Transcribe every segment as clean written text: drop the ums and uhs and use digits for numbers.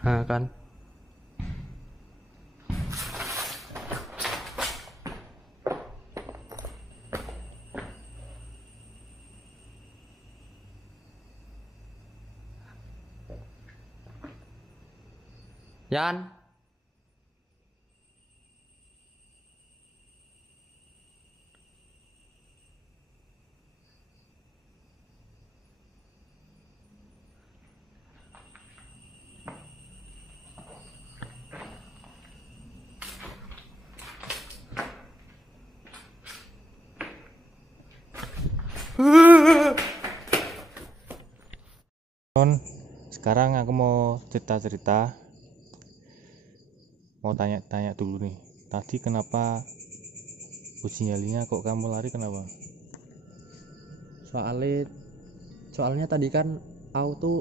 Nah kan. Yan. Sekarang aku mau cerita-cerita, mau tanya-tanya dulu nih. Tadi kenapa uji nyalinya kok kamu lari, kenapa? Soalnya tadi kan aku tuh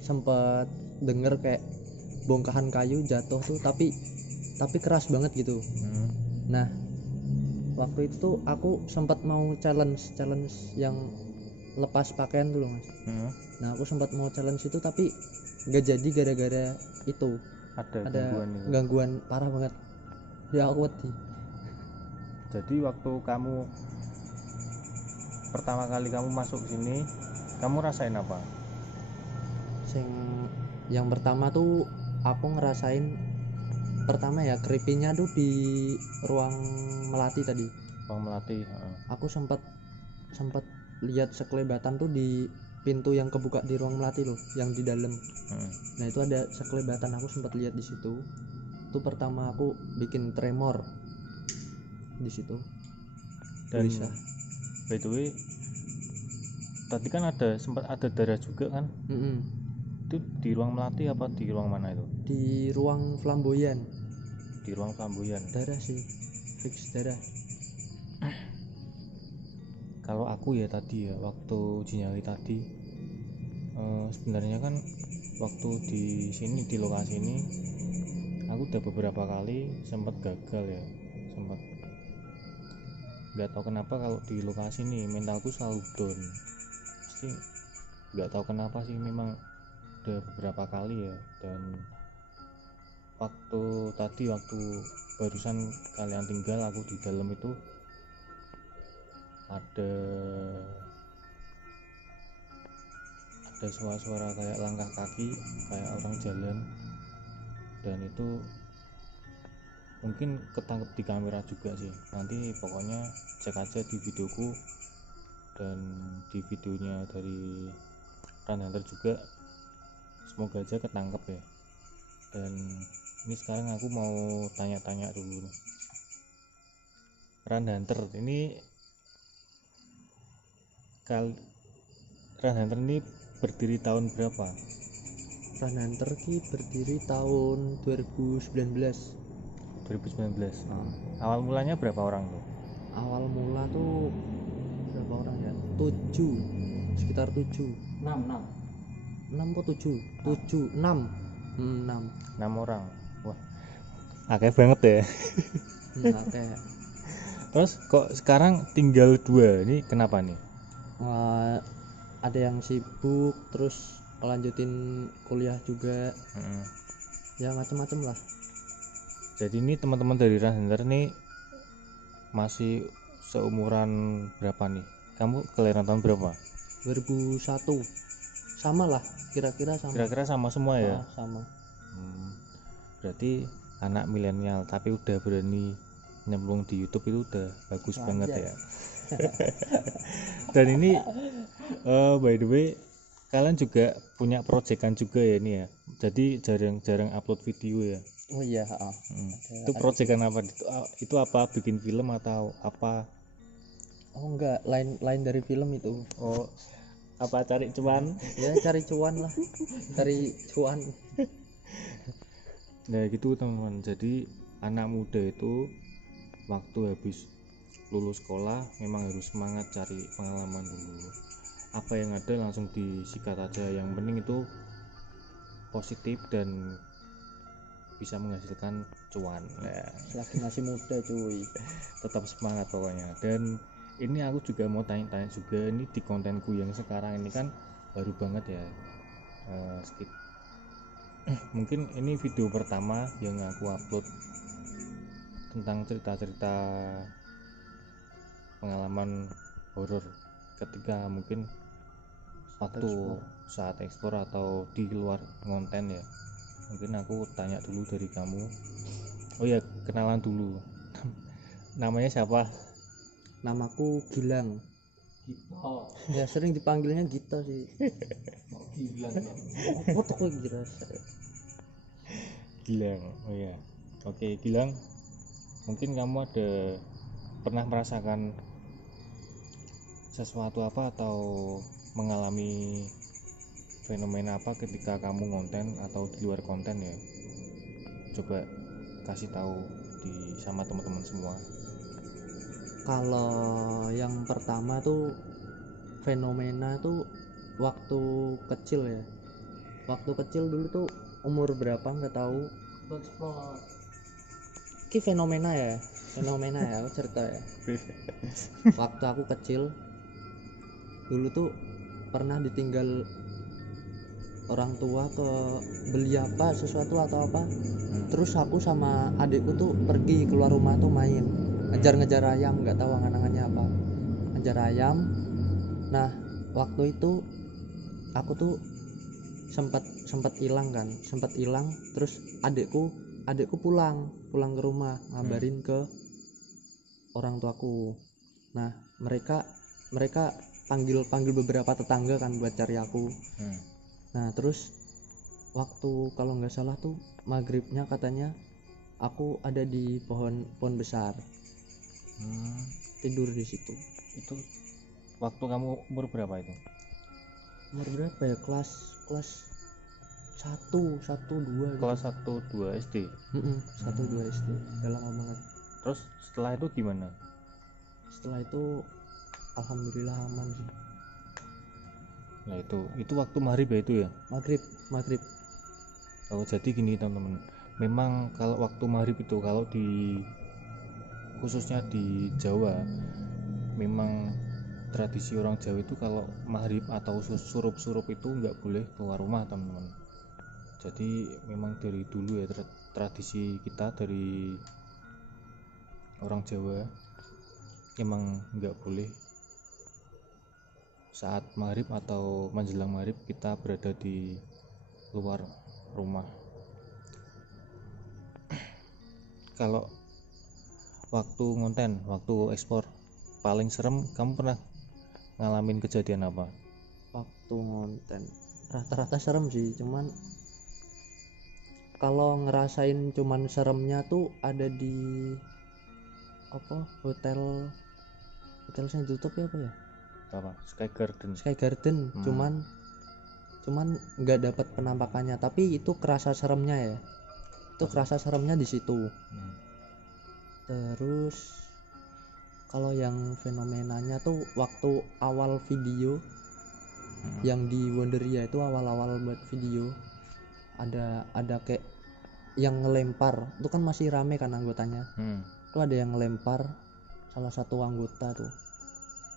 sempet denger kayak bongkahan kayu jatuh tuh, tapi keras banget gitu. Nah, waktu itu tuh aku sempat mau challenge yang lepas pakaian dulu mas. Nah, aku sempat mau challenge itu tapi gak jadi gara-gara itu Ada gangguan parah banget di aku wedi. Jadi waktu kamu pertama kali kamu masuk sini, kamu rasain apa? Yang pertama tuh aku ngerasain pertama ya creepy-nya tuh di ruang melati tadi. Ruang melatih. Aku sempat lihat sekelebatan tuh di pintu yang kebuka di ruang melati loh, yang di dalam. Nah itu ada sekelebatan, aku sempat lihat di situ. Itu pertama aku bikin tremor di situ. Dan Bisa. by the way, tadi kan sempat ada darah juga kan? Itu di ruang melatih apa di ruang mana itu? Di ruang flamboyan. Di ruang flamboyan. Darah sih, fix darah. Kalau aku ya tadi ya waktu uji nyali tadi, sebenarnya kan waktu di sini di lokasi ini aku udah beberapa kali sempat gagal ya, sempat nggak tahu kenapa kalau di lokasi ini mentalku selalu down. Pasti nggak tahu kenapa sih, memang udah beberapa kali ya. Dan waktu barusan kalian tinggal, aku di dalam itu ada suara-suara kayak langkah kaki, kayak orang jalan, dan itu mungkin ketangkep di kamera juga sih. Nanti pokoknya cek aja di videoku dan di videonya dari Run Hunter juga, semoga aja ketangkep ya. Dan ini sekarang aku mau tanya-tanya dulu. Run Hunter ini Run Hunter ini berdiri tahun berapa? Run Hunter ki berdiri tahun 2019. 2019. Awal mulanya berapa orang tuh? Awal mula tuh berapa orang ya? 7, sekitar 7. 6 kok 7? 7, 6. 6 orang. Wah, akeh banget ya. Kayak Terus kok sekarang tinggal 2, ini kenapa nih? ada yang sibuk, terus lanjutin kuliah juga. Ya macam-macam lah. Jadi ini teman-teman dari Run Hunter nih masih seumuran berapa nih? Kamu kelahiran tahun berapa? 2001. Sama lah, kira-kira sama. Kira-kira sama semua ya? Sama. Berarti anak milenial tapi udah berani nyemplung di YouTube, itu udah bagus banget ya. Dan ini by the way, kalian juga punya proyekan juga ya ini ya. Jadi jarang upload video ya. Oh iya, Itu proyekan apa? Itu apa, bikin film atau apa? Oh enggak, lain dari film itu. Oh, apa, cari cuan? Ya cari cuan lah. Cari cuan. Nah gitu teman-teman. Jadi anak muda itu waktu habis lulus sekolah memang harus semangat cari pengalaman dulu. Apa yang ada langsung disikat aja. Yang penting itu positif dan bisa menghasilkan cuan. Selagi masih muda cuy. Tetap semangat pokoknya. Dan ini aku juga mau tanya-tanya juga, ini di kontenku yang sekarang ini kan baru banget ya, mungkin ini video pertama yang aku upload tentang cerita-cerita pengalaman horor ketika mungkin waktu saat ekspor atau di luar konten ya. Mungkin aku tanya dulu dari kamu. Oh ya, kenalan dulu. Namanya siapa? Namaku Gilang. Gito. Ya sering dipanggilnya Gito sih. Gilang. Apa tuh kok gitu? Gilang. Oh ya. Oke, Gilang. Mungkin kamu ada pernah merasakan sesuatu apa atau mengalami fenomena apa ketika kamu konten atau di luar konten ya? Coba kasih tahu sama teman-teman semua. Kalau yang pertama tuh fenomena tuh waktu kecil ya. Waktu kecil dulu tuh umur berapa nggak tahu. Ki fenomena ya aku cerita ya. Waktu aku kecil dulu tuh pernah ditinggal orang tua ke beli apa sesuatu atau apa, terus aku sama adikku tuh pergi keluar rumah tuh main ngejar ayam, nggak tahu angan-angannya apa, ngejar ayam. Nah waktu itu aku tuh sempat hilang terus adikku pulang ke rumah ngabarin ke orang tuaku. Nah mereka panggil beberapa tetangga kan buat cari aku. Nah terus waktu kalau nggak salah tuh maghribnya katanya aku ada di pohon besar, tidur di situ. Itu waktu kamu umur berapa itu? Umur berapa ya? Kelas 1, 2 gitu. Kelas 1-2 SD. 1-2 SD, udah lama banget. Terus setelah itu gimana? Setelah itu alhamdulillah aman sih. Nah itu waktu maghrib ya itu ya? Maghrib. Oh jadi gini teman-teman, memang kalau waktu maghrib itu kalau di khususnya di Jawa, memang tradisi orang Jawa itu kalau maghrib atau surup itu nggak boleh keluar rumah teman-teman. Jadi memang dari dulu ya tradisi kita dari orang Jawa emang nggak boleh saat maghrib atau menjelang maghrib kita berada di luar rumah. Kalau waktu ngonten, waktu ekspor paling serem kamu pernah ngalamin kejadian apa? Waktu ngonten rata-rata serem sih, cuman kalau ngerasain cuman seremnya tuh ada di apa hotel saya tutup ya apa ya? Apa? Sky Garden. Cuman nggak dapat penampakannya, tapi itu kerasa seremnya ya. Itu kerasa seremnya di situ. Terus kalau yang fenomenanya tuh waktu awal video yang di Wonderia itu awal buat video ada kayak yang ngelempar, itu kan masih rame kan anggotanya. Itu ada yang ngelempar salah satu anggota tuh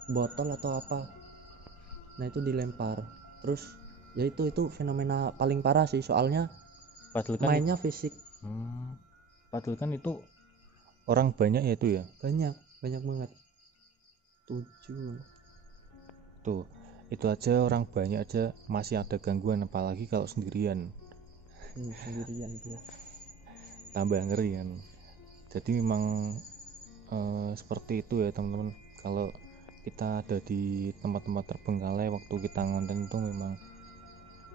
botol atau apa. Nah itu dilempar. Terus ya itu fenomena paling parah sih, soalnya padahal kan mainnya fisik. Padahal kan itu orang banyak ya itu ya? Banyak banget. 7 tuh, itu aja orang banyak aja masih ada gangguan, apalagi kalau sendirian dia. Tambah ngeri kan. Jadi memang seperti itu ya teman-teman. Kalau kita ada di tempat-tempat terbengkalai waktu kita ngonten itu memang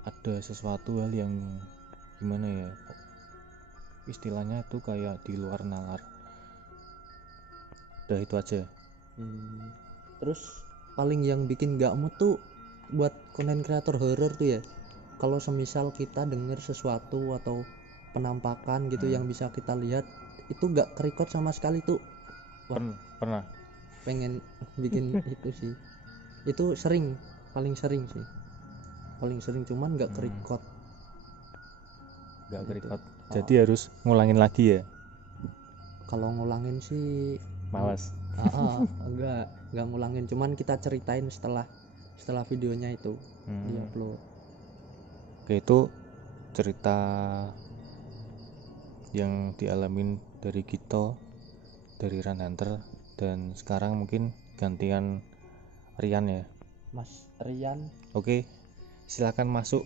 ada sesuatu hal yang gimana ya, istilahnya itu kayak di luar nalar. Udah itu aja. Terus paling yang bikin gak mood tuh buat konten kreator horor tuh ya, kalau semisal kita denger sesuatu atau penampakan gitu yang bisa kita lihat itu gak kerekod sama sekali tuh. Pernah pengen bikin itu sih. Itu paling sering cuman gak kerekod. Jadi harus ngulangin lagi ya? Kalau ngulangin sih malas. enggak ngulangin, cuman kita ceritain setelah videonya itu diupload. Oke, itu cerita yang dialamin dari Gito, dari Run Hunter, dan sekarang mungkin gantian Rian ya. Mas Rian. Oke, silakan masuk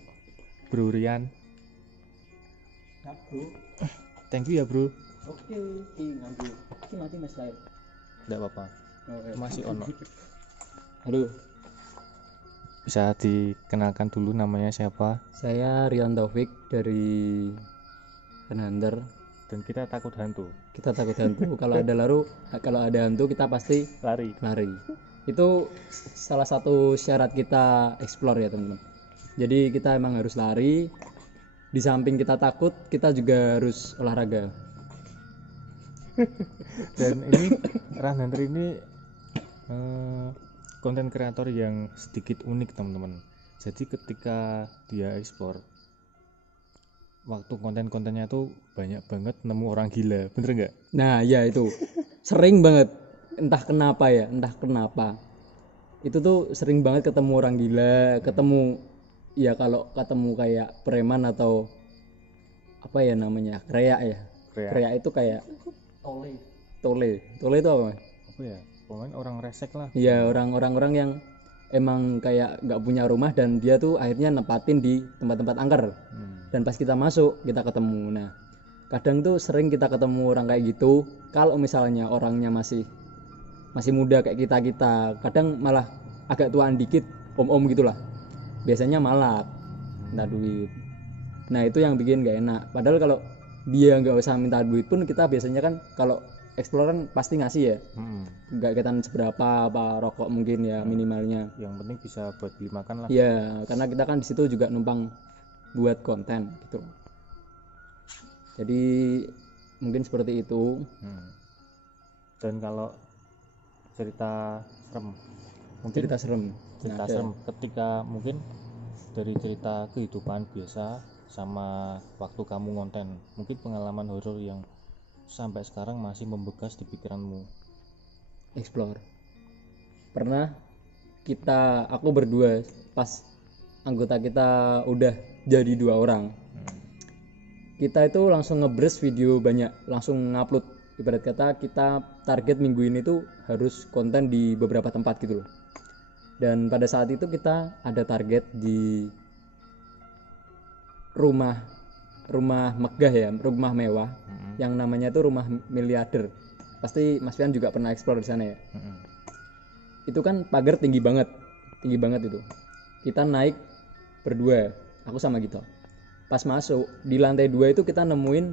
Bro Rian. Ya, Bro. Thank you ya bro. Oke, ngambil. Ini mati Mas lain. Enggak apa-apa, masih ono. Halo, Bisa dikenalkan dulu namanya siapa? saya Rian Taufik dari Hunter. Dan kita takut hantu. Kita takut hantu. Kalau ada hantu kita pasti Lari. Itu salah satu syarat kita explore ya teman-teman. Jadi kita emang harus lari. Di samping kita takut, kita juga harus olahraga. Dan ini Run Hunter ini konten kreator yang sedikit unik teman-teman. Jadi ketika dia explore, waktu konten-kontennya tuh banyak banget nemu orang gila, bener nggak? Nah ya itu sering banget, entah kenapa. Itu tuh sering banget ketemu orang gila, ketemu ya kalau ketemu kayak preman atau apa ya namanya, kreak ya. Kreak itu kayak tole itu apa? Apa ya? Pokoknya orang resek lah. Iya, orang-orang yang emang kayak nggak punya rumah dan dia tuh akhirnya nempatin di tempat-tempat angker. Dan pas kita masuk kita ketemu. Nah kadang tuh sering kita ketemu orang kayak gitu. Kalau misalnya orangnya masih muda kayak kita kadang malah agak tuaan dikit, om gitulah, biasanya malak, minta duit. Nah itu yang bikin gak enak. Padahal kalau dia nggak usah minta duit pun kita biasanya kan kalau explorer pasti ngasih ya. Nggak kelihatan seberapa apa rokok mungkin ya minimalnya. Yang penting bisa buat beli makan lah. Ya karena kita kan di situ juga numpang buat konten gitu. Jadi mungkin seperti itu. Dan kalau cerita serem, ketika mungkin dari cerita kehidupan biasa sama waktu kamu ngonten, mungkin pengalaman horor yang sampai sekarang masih membekas di pikiranmu. Explore pernah aku berdua pas anggota kita udah jadi 2 orang, kita itu langsung ngebres video banyak, langsung ngupload. Ibarat kata kita target minggu ini tuh harus konten di beberapa tempat gitu loh. Dan pada saat itu kita ada target di rumah megah ya, rumah mewah yang namanya tuh rumah miliarder. Pasti Mas Fian juga pernah explore di sana ya. Itu kan pagar tinggi banget itu. Kita naik berdua, aku sama Gito. Pas masuk di lantai 2 itu kita nemuin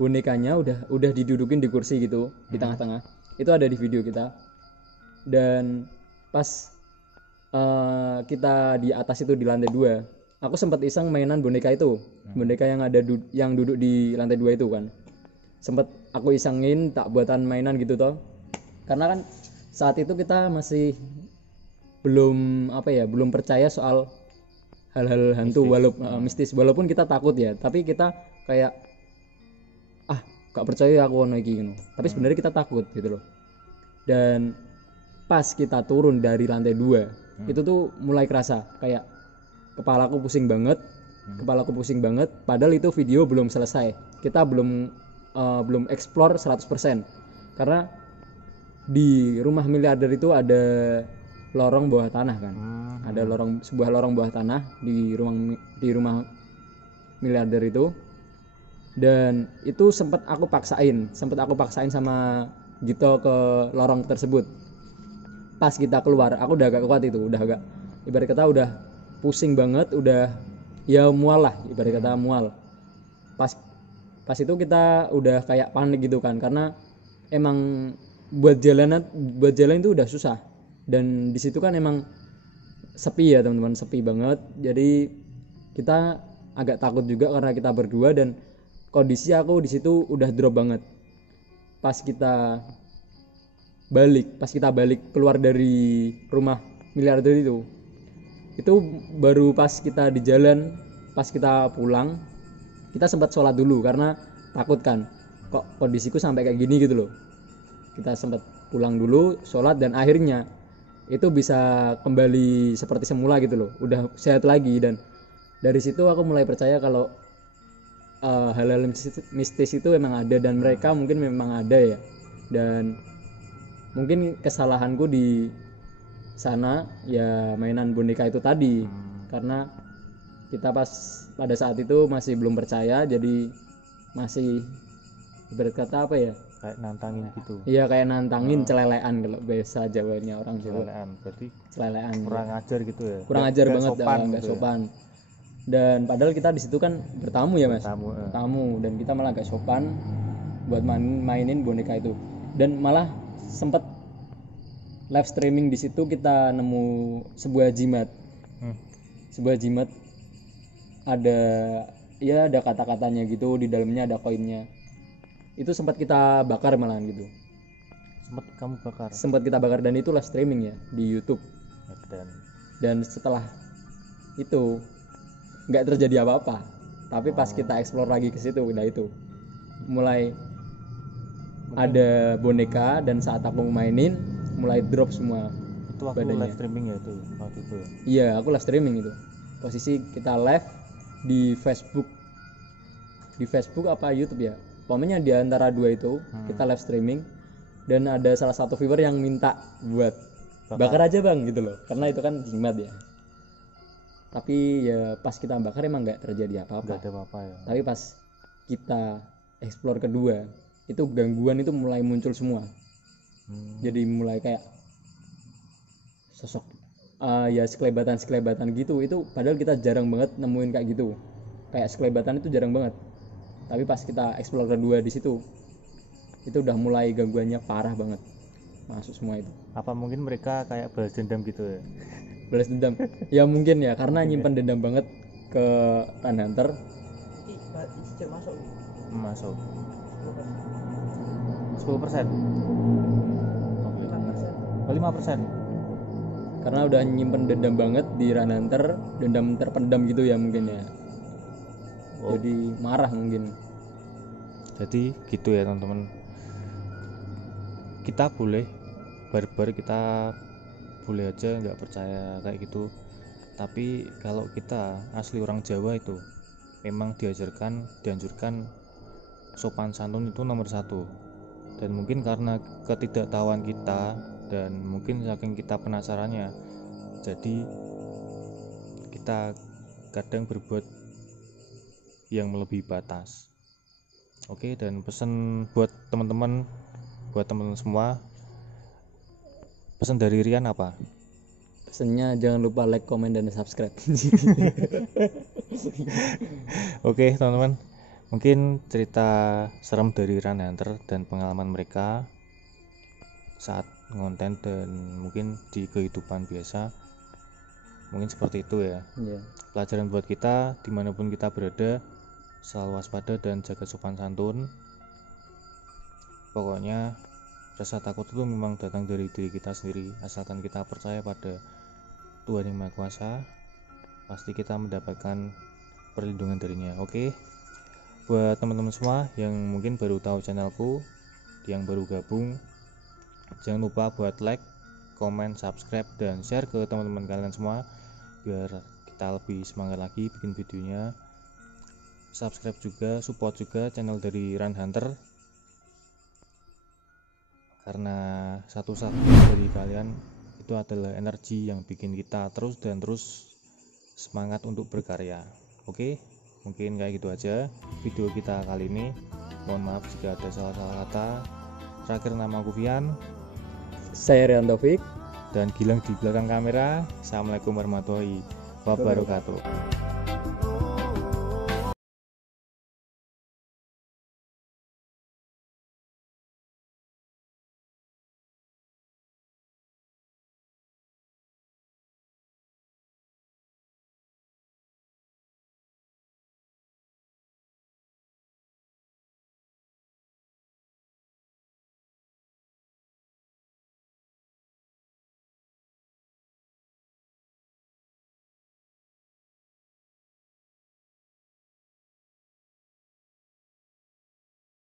bonekanya udah didudukin di kursi gitu di tengah-tengah. Itu ada di video kita. Dan pas kita di atas itu di lantai 2, aku sempat iseng mainan boneka itu. Boneka yang yang duduk di lantai 2 itu kan. Sempat aku isengin tak buatan mainan gitu toh. Karena kan saat itu kita masih belum percaya soal hal-hal hantu, mistis. Walaupun kita takut ya, tapi kita kayak gak percaya aku ono iki gitu. Tapi sebenarnya kita takut gitu loh. Dan pas kita turun dari lantai 2, itu tuh mulai kerasa kayak kepalaku pusing banget. Padahal itu video belum selesai. Kita belum explore 100%. Karena di rumah miliarder itu ada lorong bawah tanah kan. Ada sebuah lorong bawah tanah di rumah miliarder itu. Dan itu sempat aku paksain sama Gito ke lorong tersebut. Pas kita keluar, aku udah agak kuat itu, udah agak ibarat kata udah pusing banget, udah ya mual lah, ibarat kata mual. Pas itu kita udah kayak panik gitu kan, karena emang buat jalan itu udah susah. Dan di situ kan emang sepi ya teman-teman, sepi banget. Jadi kita agak takut juga karena kita berdua dan kondisi aku di situ udah drop banget. Pas kita balik keluar dari rumah miliarder itu baru pas kita di jalan, pas kita pulang, kita sempat sholat dulu karena takut kan, kok kondisiku sampai kayak gini gitu loh. Kita sempat pulang dulu, sholat, dan akhirnya itu bisa kembali seperti semula gitu loh, udah sehat lagi. Dan dari situ aku mulai percaya kalau hal-hal mistis itu memang ada dan mereka mungkin memang ada ya. Dan mungkin kesalahanku di sana ya mainan boneka itu tadi, karena kita pada saat itu masih belum percaya, jadi masih ibarat kata apa ya, kayak nantangin gitu. iya kayak nantangin, celelean kalau bahasa Jawanya orang Jawa. Celelean berarti Celelean kurang ya. ajar gitu ya. Kurang ajar Nggak banget, sopan nggak gitu ya. sopan. Dan padahal kita di situ kan bertamu ya mas, Tamu, tamu, dan kita malah gak sopan buat mainin boneka itu. Dan malah sempet live streaming di situ, kita nemu sebuah jimat. Sebuah jimat ada kata-katanya gitu, di dalamnya ada koinnya. Itu sempat kita bakar malahan gitu. Sempat kamu bakar. Sempat kita bakar, dan itu live streaming ya di YouTube. Dan setelah itu nggak terjadi apa-apa. Tapi pas kita explore lagi ke situ, udah itu mulai ada boneka, dan saat aku mainin mulai drop semua. Itu waktu badannya. live streaming ya itu waktu itu ya. Iya, aku live streaming itu. Posisi kita live di Facebook apa YouTube ya. Pokoknya di antara dua itu kita live streaming, dan ada salah satu viewer yang minta buat bakar aja bang gitu loh, karena itu kan jimat ya. Tapi ya pas kita bakar emang nggak terjadi apa-apa. Nggak ada apa-apa ya. Tapi pas kita explore kedua, itu gangguan itu mulai muncul semua. Jadi mulai kayak sosok ya sekelebatan gitu. Itu padahal kita jarang banget nemuin kayak gitu. Kayak sekelebatan itu jarang banget. Tapi pas kita explore kedua di situ, itu udah mulai gangguannya parah banget. Masuk semua itu. Apa mungkin mereka kayak balas dendam gitu ya? Balas dendam. Ya mungkin ya, karena nyimpen dendam banget ke Run Hunter. Masuk 10%. 5%. Karena udah nyimpen dendam banget di Run Hunter, dendam terpendam gitu ya mungkin ya. Jadi marah mungkin. Jadi gitu ya teman-teman. Kita boleh barbar, kita boleh aja nggak percaya kayak gitu. Tapi kalau kita asli orang Jawa itu memang dianjurkan sopan santun itu nomor 1. Dan mungkin karena ketidaktahuan kita dan mungkin saking kita penasarannya, jadi kita kadang berbuat yang melebihi batas. Oke, dan pesan buat teman-teman semua, pesan dari Rian apa? Pesannya jangan lupa like, comment, dan subscribe. Oke teman-teman, mungkin cerita serem dari Run Hunter dan pengalaman mereka saat ngonten dan mungkin di kehidupan biasa, mungkin seperti itu ya. Pelajaran buat kita dimanapun kita berada, selalu waspada dan jaga sopan santun. Pokoknya rasa takut itu memang datang dari diri kita sendiri, asalkan kita percaya pada Tuhan yang Maha Kuasa, pasti kita mendapatkan perlindungan darinya. Oke, buat teman-teman semua yang mungkin baru tahu channelku, yang baru gabung, jangan lupa buat like, comment, subscribe, dan share ke teman-teman kalian semua biar kita lebih semangat lagi bikin videonya. Subscribe juga, support juga channel dari Run Hunter, karena satu-satunya dari kalian itu adalah energi yang bikin kita terus semangat untuk berkarya. Oke, mungkin kayak gitu aja video kita kali ini. Mohon maaf jika ada salah-salah kata. Terakhir, nama aku Vian, Saya Rian Taufik, dan Gilang di belakang kamera. Assalamualaikum warahmatullahi wabarakatuh.